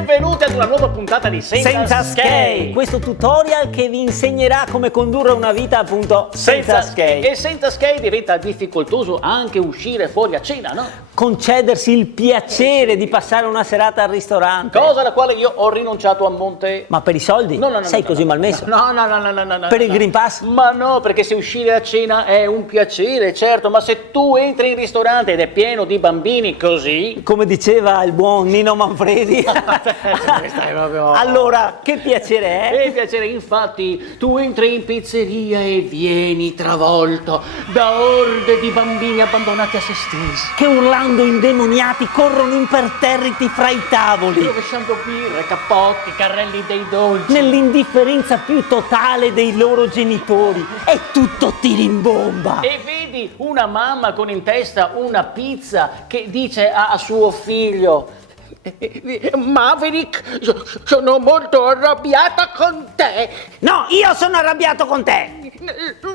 Benvenuti ad una nuova puntata di Senza Skate. Questo tutorial che vi insegnerà come condurre una vita appunto senza skate. E senza skate diventa difficoltoso anche uscire fuori a cena, no? Concedersi il piacere di passare una serata al ristorante. Cosa alla quale io ho rinunciato a monte. Ma per i soldi? No, Sei così malmesso? No. Per il Green Pass? Ma no, perché se uscire a cena è un piacere, certo, ma se tu entri in ristorante ed è pieno di bambini così... Come diceva il buon Nino Manfredi. Allora, che piacere è? Che piacere, infatti, tu entri in pizzeria e vieni travolto da orde di bambini abbandonati a se stessi. Che urlando indemoniati corrono imperterriti fra i tavoli. Rovesciando birre, cappotti, carrelli dei dolci. Nell'indifferenza più totale dei loro genitori. È tutto tirimbomba. E vedi una mamma con in testa una pizza che dice a suo figlio: Maverick, sono molto arrabbiata con te. No, io sono arrabbiato con te.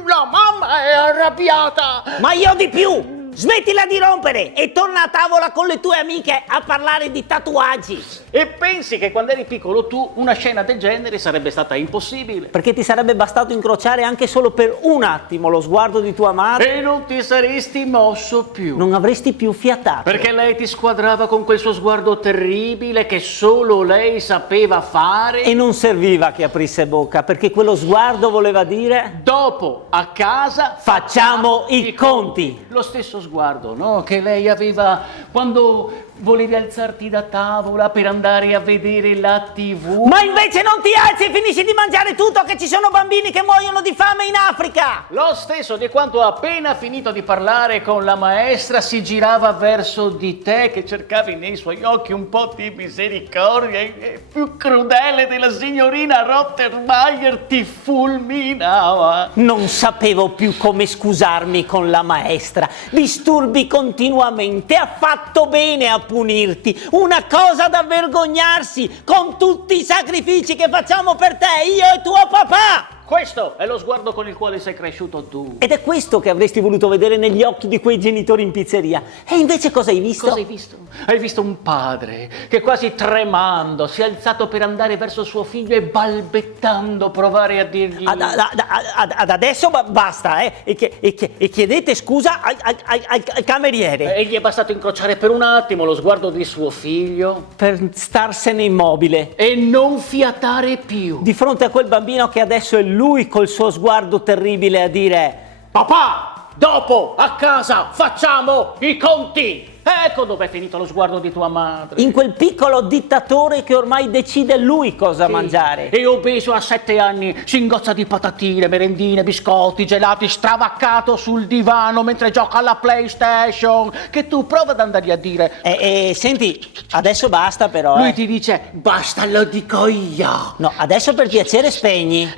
La mamma è arrabbiata. Ma io di più. Smettila di rompere e torna a tavola con le tue amiche a parlare di tatuaggi. E pensi che quando eri piccolo tu una scena del genere sarebbe stata impossibile? Perché ti sarebbe bastato incrociare anche solo per un attimo lo sguardo di tua madre e non ti saresti mosso più. Non avresti più fiatato. Perché lei ti squadrava con quel suo sguardo terribile che solo lei sapeva fare. E non serviva che aprisse bocca, perché quello sguardo voleva dire: dopo, a casa, facciamo i conti. Lo stesso sguardo, no? Che lei aveva quando volevi alzarti da tavola per andare a vedere la TV. Ma invece non ti alzi e finisci di mangiare tutto, che ci sono bambini che muoiono di fame in Africa. Lo stesso di quanto appena finito di parlare con la maestra si girava verso di te, che cercavi nei suoi occhi un po' di misericordia, e più crudele della signorina Rottermeier ti fulminava. Non sapevo più come scusarmi con la maestra. Disturbi continuamente, ha fatto bene a punirti. Una cosa da vergognarsi, con tutti i sacrifici che facciamo per te, io e tuo papà. Questo è lo sguardo con il quale sei cresciuto tu. Ed è questo che avresti voluto vedere negli occhi di quei genitori in pizzeria. E invece cosa hai visto? Cosa hai visto? Hai visto un padre che quasi tremando si è alzato per andare verso suo figlio e balbettando provare a dirgli: adesso basta, e chiedete scusa al cameriere. E gli è bastato incrociare per un attimo lo sguardo di suo figlio per starsene immobile e non fiatare più di fronte a quel bambino che adesso è lui col suo sguardo terribile a dire: papà, dopo a casa facciamo i conti. Ecco dove è finito lo sguardo di tua madre. In quel piccolo dittatore che ormai decide lui cosa mangiare. E obeso a 7 anni, si ingozza di patatine, merendine, biscotti, gelati, stravaccato sul divano mentre gioca alla PlayStation. Che tu prova ad andargli a dire: senti, adesso basta però. Lui ti dice: basta, lo dico io. No, adesso per piacere spegni.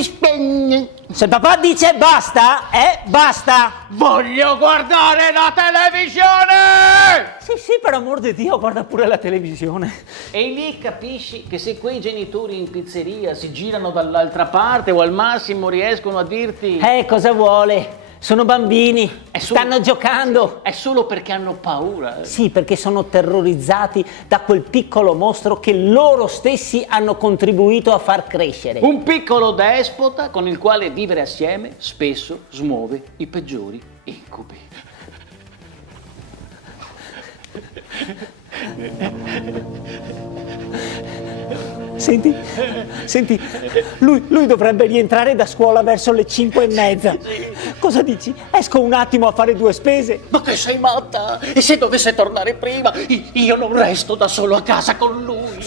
Spegni. Se papà dice basta, basta. Voglio guardare la televisione! Sì, per amor di Dio, guarda pure la televisione. E lì capisci che se quei genitori in pizzeria si girano dall'altra parte o al massimo riescono a dirti: cosa vuole? Sono bambini, stanno giocando. È solo perché hanno paura. Sì, perché sono terrorizzati da quel piccolo mostro che loro stessi hanno contribuito a far crescere. Un piccolo despota con il quale vivere assieme spesso smuove i peggiori incubi. Senti, lui dovrebbe rientrare da scuola verso le 5:30. Cosa dici? Esco un attimo a fare 2 spese. Ma che sei matta? E se dovesse tornare prima, io non resto da solo a casa con lui.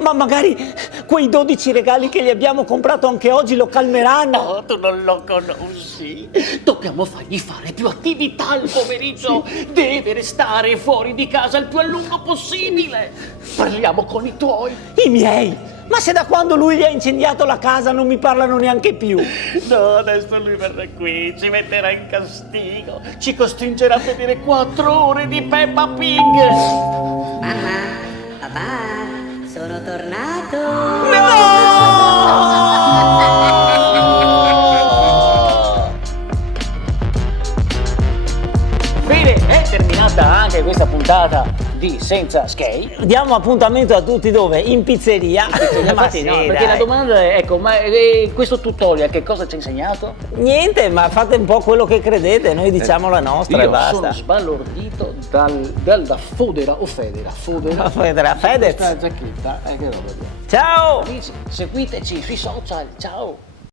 Ma magari quei 12 regali che gli abbiamo comprato anche oggi lo calmeranno. Oh, tu non lo conosci. Dobbiamo fargli fare più attività al pomeriggio. Sì. Deve restare fuori di casa il più a lungo possibile. Parliamo con i tuoi. I miei? Ma se da quando lui gli ha incendiato la casa non mi parlano neanche più. No, adesso lui verrà qui, ci metterà in castigo, ci costringerà a vedere 4 ore di Peppa Pig. Mamma, papà, sono tornato. No! Bene, è terminato terminata anche questa puntata di Senza Skate. Diamo appuntamento a tutti dove? In pizzeria. Ma Infatti, sì, no, perché dai. la domanda è, ecco, ma questo tutorial che cosa ci ha insegnato? Niente, ma fate un po' quello che credete, noi diciamo la nostra e Io basta. sono sbalordito dalla Fodera o Federa. Fodera. Fedez. Questa giacchetta, che roba. Ciao! Amici, seguiteci sui social, ciao!